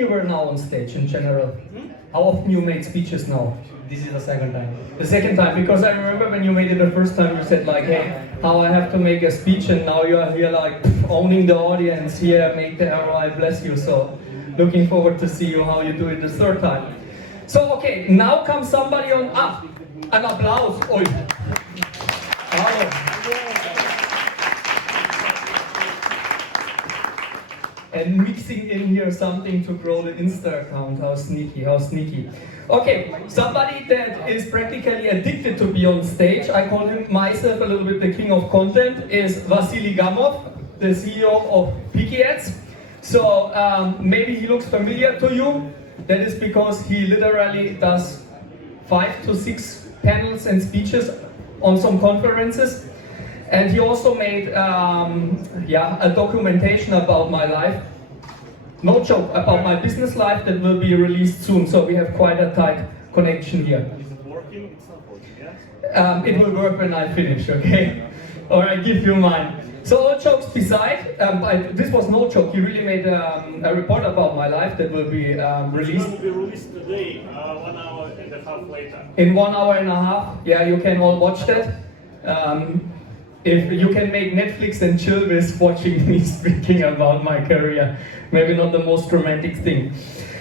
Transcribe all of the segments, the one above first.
you were now on stage in general? How often you made speeches now? This is the second time. The second time, because I remember when you made it the first time, you said like, hey, how I have to make a speech, and now you are here like owning the audience here, make the ROI, bless you. So looking forward to see you how you do it the third time. So okay, now comes somebody on up. An applause. Oi. Bravo. And mixing in here something to grow the Insta account. How sneaky, how sneaky. Okay, somebody that is practically addicted to be on stage, I call him myself a little bit the king of content, is Vasilii Gamov, the CEO of Peaky Ads. So maybe he looks familiar to you. That is because he literally does 5 to 6 panels and speeches on some conferences. And he also made a documentation about my life. No joke, about my business life that will be released soon. So we have quite a tight connection here. Is it working? It's not working, yeah? It will work when I finish, okay? Or I give you mine. So all jokes beside, this was no joke. He really made a report about my life that will be released. It will be released today, 1 hour and a half later. In 1 hour and a half, yeah, you can all watch that. If you can make Netflix and chill with watching me speaking about my career, maybe not the most romantic thing.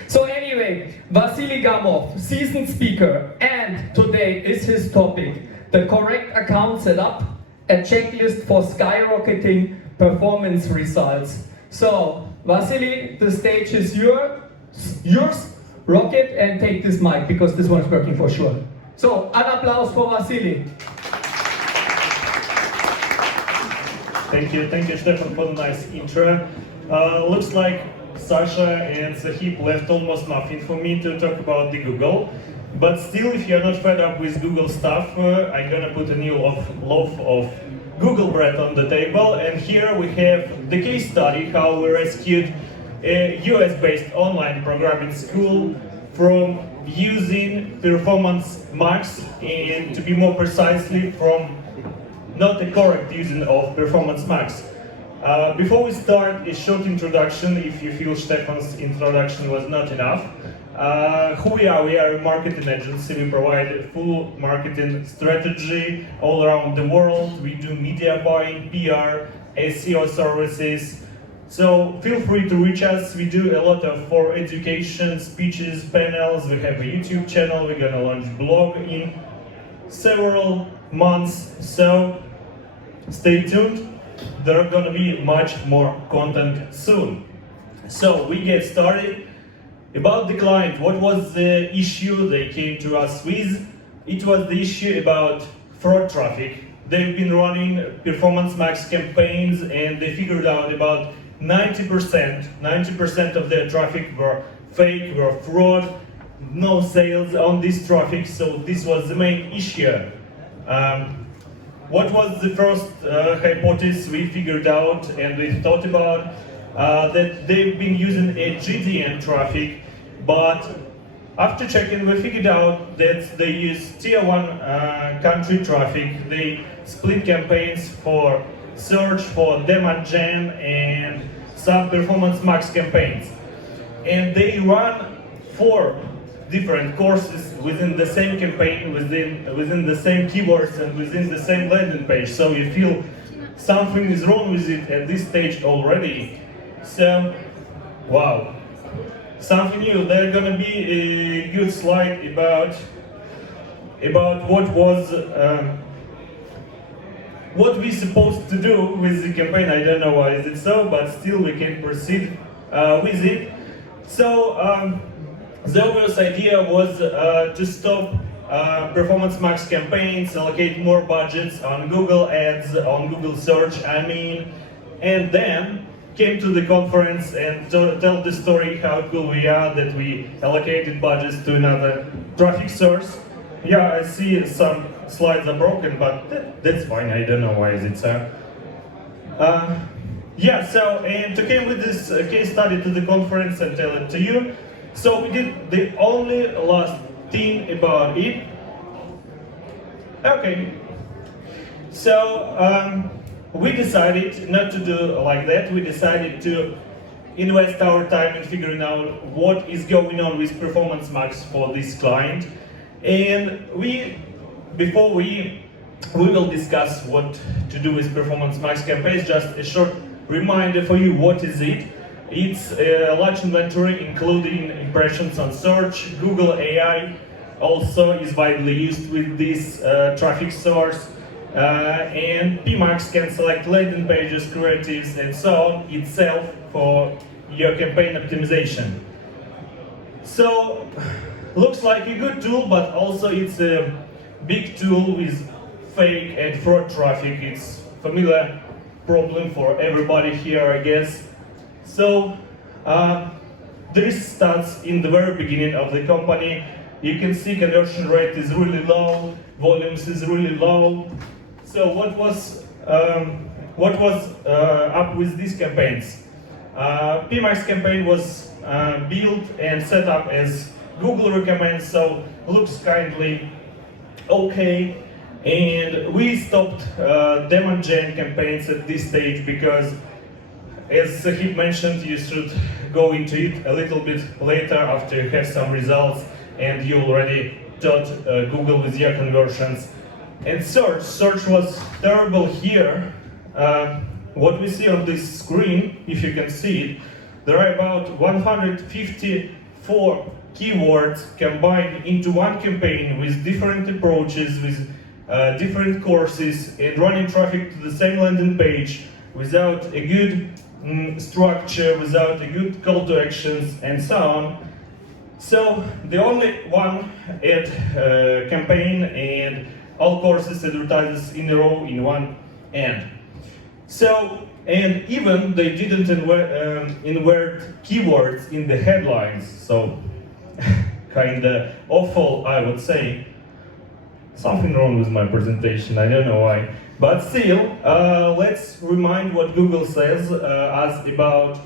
So anyway, Vasilii Gamov, seasoned speaker, and today is his topic, the correct account setup, a checklist for skyrocketing performance results. So Vasilii, the stage is yours, rock it and take this mic because this one is working for sure. So an applause for Vasilii. Thank you, Stefan, for the nice intro. Looks like Sasha and Sahib left almost nothing for me to talk about the Google. But still, if you're not fed up with Google stuff, I'm gonna put a new loaf of Google bread on the table. And here we have the case study how we rescued a US-based online programming school from using performance marks, and to be more precisely, from not the correct using of performance marks. Before we start, a short introduction, if you feel Stefan's introduction was not enough. Who we are a marketing agency. We provide a full marketing strategy all around the world. We do media buying, PR, SEO services. So feel free to reach us. We do a lot for education, speeches, panels. We have a YouTube channel. We're gonna launch blog in several months. So stay tuned. There are gonna be much more content soon. So we get started. About the client, what was the issue they came to us with? It was the issue about fraud traffic. They've been running performance max campaigns and they figured out about 90% of their traffic were fake, were fraud, no sales on this traffic, so this was the main issue. What was the first hypothesis we figured out and we thought about? That they've been using a GDN traffic, but after checking we figured out that they use tier 1 country traffic. They split campaigns for search, for demand gen, and some performance max campaigns. And they run 4 different courses within the same campaign, within the same keywords and within the same landing page. So you feel something is wrong with it at this stage already. So, wow, something new. There's gonna be a good slide about what we supposed to do with the campaign. I don't know why is it so, but still we can proceed with it. So the obvious idea was to stop performance max campaigns, allocate more budgets on Google Ads, on Google Search, and then came to the conference and tell the story how cool we are that we allocated budgets to another traffic source. Yeah, I see some slides are broken, but that's fine. I don't know why is it so. And to came with this case study to the conference and tell it to you. So we did the only last thing about it. Okay. So we decided not to do like that. We decided to invest our time in figuring out what is going on with Performance Max for this client. And before we will discuss what to do with Performance Max campaigns, just a short reminder for you, what is it? It's a large inventory including impressions on search. Google AI also is widely used with this traffic source. And PMax can select landing pages, creatives, and so on itself for your campaign optimization. So, looks like a good tool, but also it's a big tool with fake and fraud traffic. It's a familiar problem for everybody here, I guess. So, there is stats in the very beginning of the company. You can see conversion rate is really low, volumes is really low. So what was up with these campaigns? PMax campaign was built and set up as Google recommends, so looks kindly okay. And we stopped demo gen campaigns at this stage because, as Sahib mentioned, you should go into it a little bit later after you have some results and you already taught Google with your conversions. And search was terrible here. What we see on this screen, if you can see it, there are about 154 keywords combined into one campaign with different approaches, with different courses, and running traffic to the same landing page without a good structure, without a good call to actions, and so on. So the only one ad campaign and all courses advertises in a row in one end. So, and even they didn't invert keywords in the headlines, so kinda awful, I would say. Something wrong with my presentation, I don't know why. But still, let's remind what Google says us about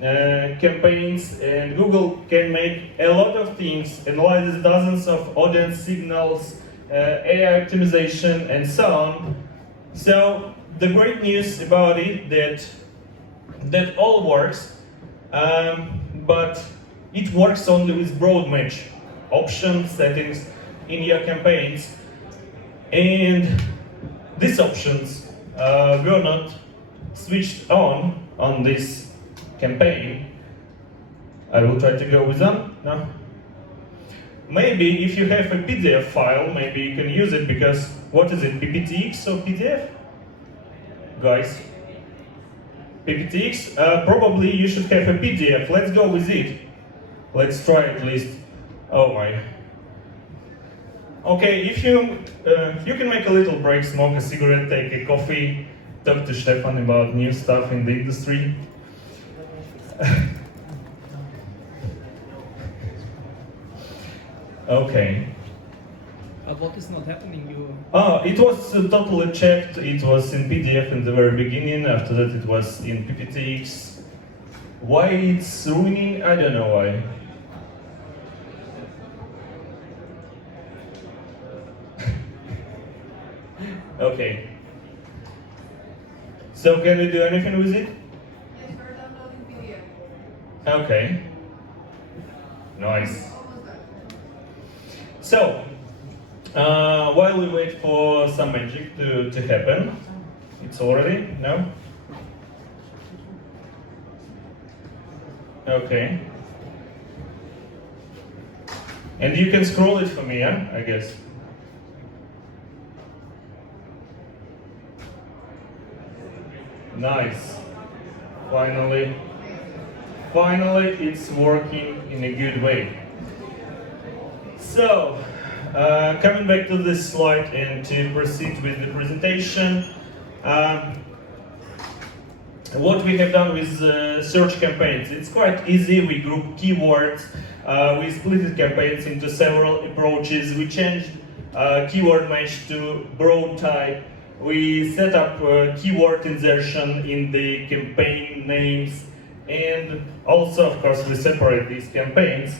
campaigns. And Google can make a lot of things, analyzes dozens of audience signals, AI optimization, and so on. So the great news about it that all works, but it works only with broad match option settings in your campaigns. And these options were not switched on this campaign. I will try to go with them. No? Maybe if you have a PDF file, maybe you can use it, because what is it, PPTX or PDF? Guys, PPTX? Probably you should have a PDF. Let's go with it. Let's try at least. Oh my. Okay, if you can make a little break, smoke a cigarette, take a coffee, talk to Stefan about new stuff in the industry. Okay. What is not happening? It was totally checked. It was in PDF in the very beginning. After that, it was in PPTX. Why it's ruining? I don't know why. Okay. So can we do anything with it? Yes, we're downloading PDF. Okay. Nice. Almost done. So, while we wait for some magic to happen, it's already, no? Okay. And you can scroll it for me, yeah? I guess. Nice. Finally, it's working in a good way. So, coming back to this slide and to proceed with the presentation, what we have done with search campaigns, it's quite easy. We group keywords, we split campaigns into several approaches, we changed keyword match to broad type, we set up keyword insertion in the campaign names, and also, of course, we separate these campaigns.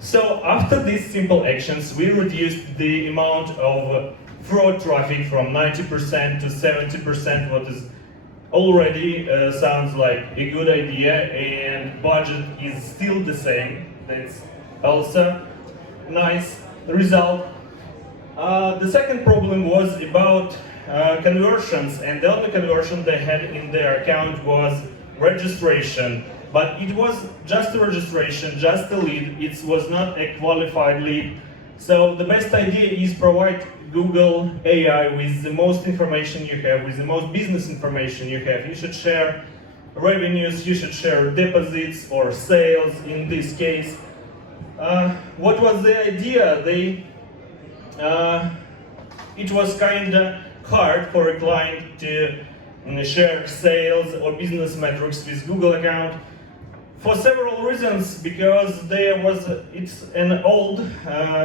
So after these simple actions, we reduced the amount of fraud traffic from 90% to 70%, what is already sounds like a good idea, and budget is still the same. That's also nice result. The second problem was about conversions, and the only conversion they had in their account was registration. But it was just a registration, just a lead. It was not a qualified lead. So the best idea is provide Google AI with the most information you have, with the most business information you have. You should share revenues, you should share deposits or sales in this case. What was the idea? It was kind of hard for a client to share sales or business metrics with Google account for several reasons, because it's an old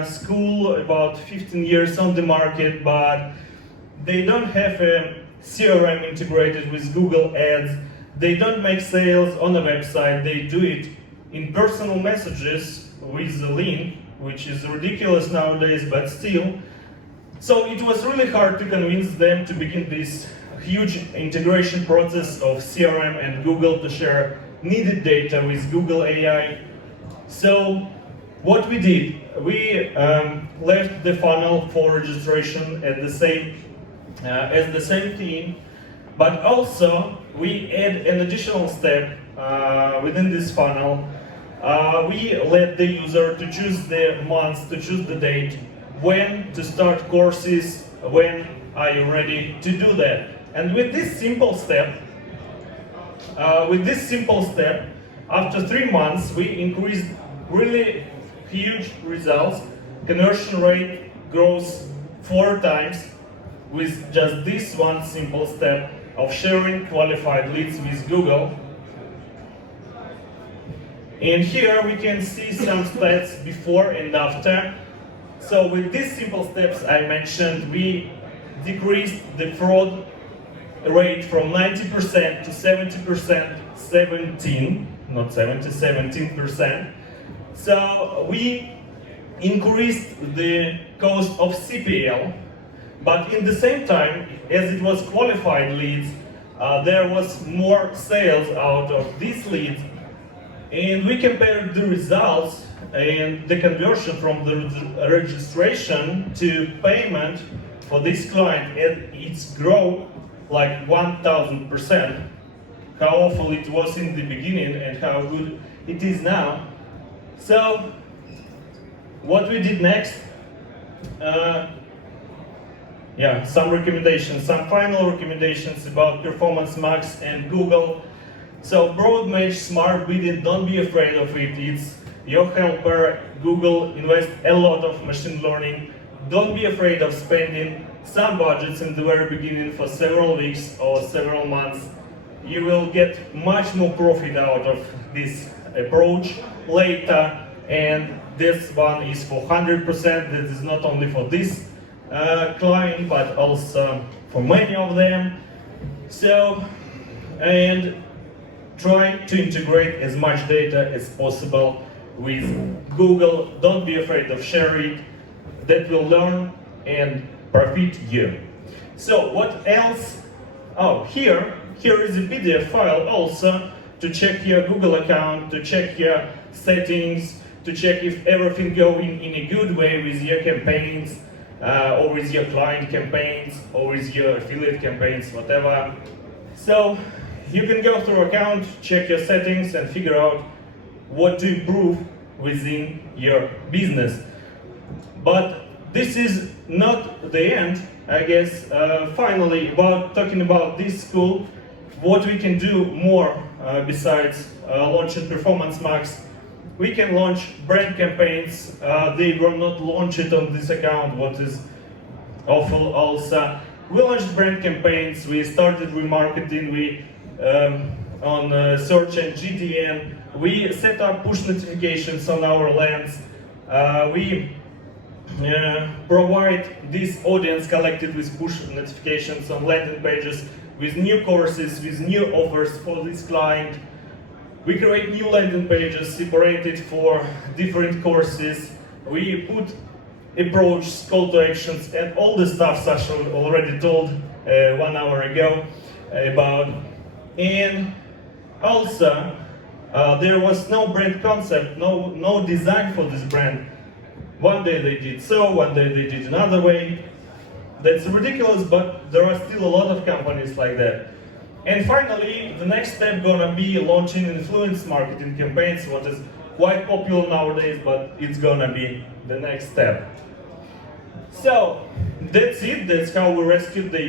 school, about 15 years on the market, but they don't have a CRM integrated with Google Ads. They don't make sales on a website. They do it in personal messages with the link, which is ridiculous nowadays, but still. So it was really hard to convince them to begin this huge integration process of CRM and Google to share needed data with Google AI. So what we did, we left the funnel for registration at the same as the same team, but also we add an additional step within this funnel. We let the user to choose the month, to choose the date, when to start courses, when are you ready to do that. And with this simple step, after 3 months, we increased really huge results. Conversion rate grows 4 times with just this one simple step of sharing qualified leads with Google. And here we can see some stats before and after. So with these simple steps I mentioned, we decreased the fraud rate from 90% to 70%, 17%. So we increased the cost of CPL, but in the same time, as it was qualified leads, there was more sales out of these leads. And we compared the results and the conversion from the registration to payment for this client, and it's grown like 1000%. How awful it was in the beginning and how good it is now. So what we did next, some recommendations, some final recommendations about Performance Max and Google. So broad mesh, smart bidding, don't be afraid of it. It's your helper. Google invests a lot of machine learning. Don't be afraid of spending some budgets in the very beginning for several weeks or several months. You will get much more profit out of this approach later, and this one is for 100%. This is not only for this client, but also for many of them. So, and try to integrate as much data as possible with Google. Don't be afraid of sharing it. That will learn and profit you. So what else? Oh, here is a PDF file also to check your Google account, to check your settings, to check if everything going in a good way with your campaigns, or with your client campaigns, or with your affiliate campaigns, whatever. So you can go through account, check your settings, and figure out what to improve within your business. But this is not the end, I guess. Finally, talking about this school, what we can do more besides launching Performance Max. We can launch brand campaigns. They were not launched on this account, what is awful also. We launched brand campaigns, we started remarketing, on search and GTM. We set up push notifications on our lands. We provide this audience collected with push notifications on landing pages with new courses, with new offers for this client. We create new landing pages separated for different courses. We put approach, call to actions, and all the stuff Sasha already told 1 hour ago about And also, there was no brand concept, no design for this brand. One day they did so, one day they did another way. That's ridiculous, but there are still a lot of companies like that. And finally, the next step gonna be launching influence marketing campaigns, what is quite popular nowadays, but it's gonna be the next step. So, that's it. That's how we rescued the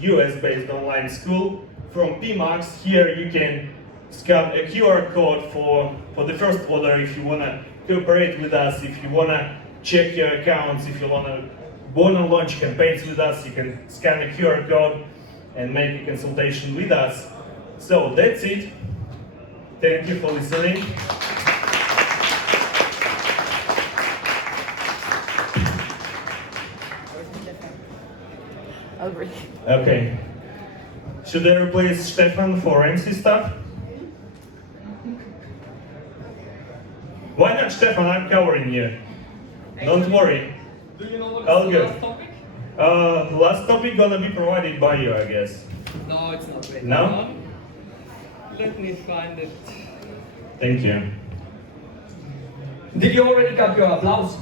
US-based online school from PMAX. Here you can scan a QR code for the first order if you wanna cooperate with us, if you wanna check your accounts, if you wanna launch campaigns with us, you can scan a QR code and make a consultation with us. So that's it. Thank you for listening. Okay. Should I replace Stefan for MC stuff? Why not Stefan? I'm covering you. Don't worry. Do you know what All is the good. last topic? Last topic gonna be provided by you, I guess. No, it's not written No? down. Let me find it. Thank you. Did you already got your applause?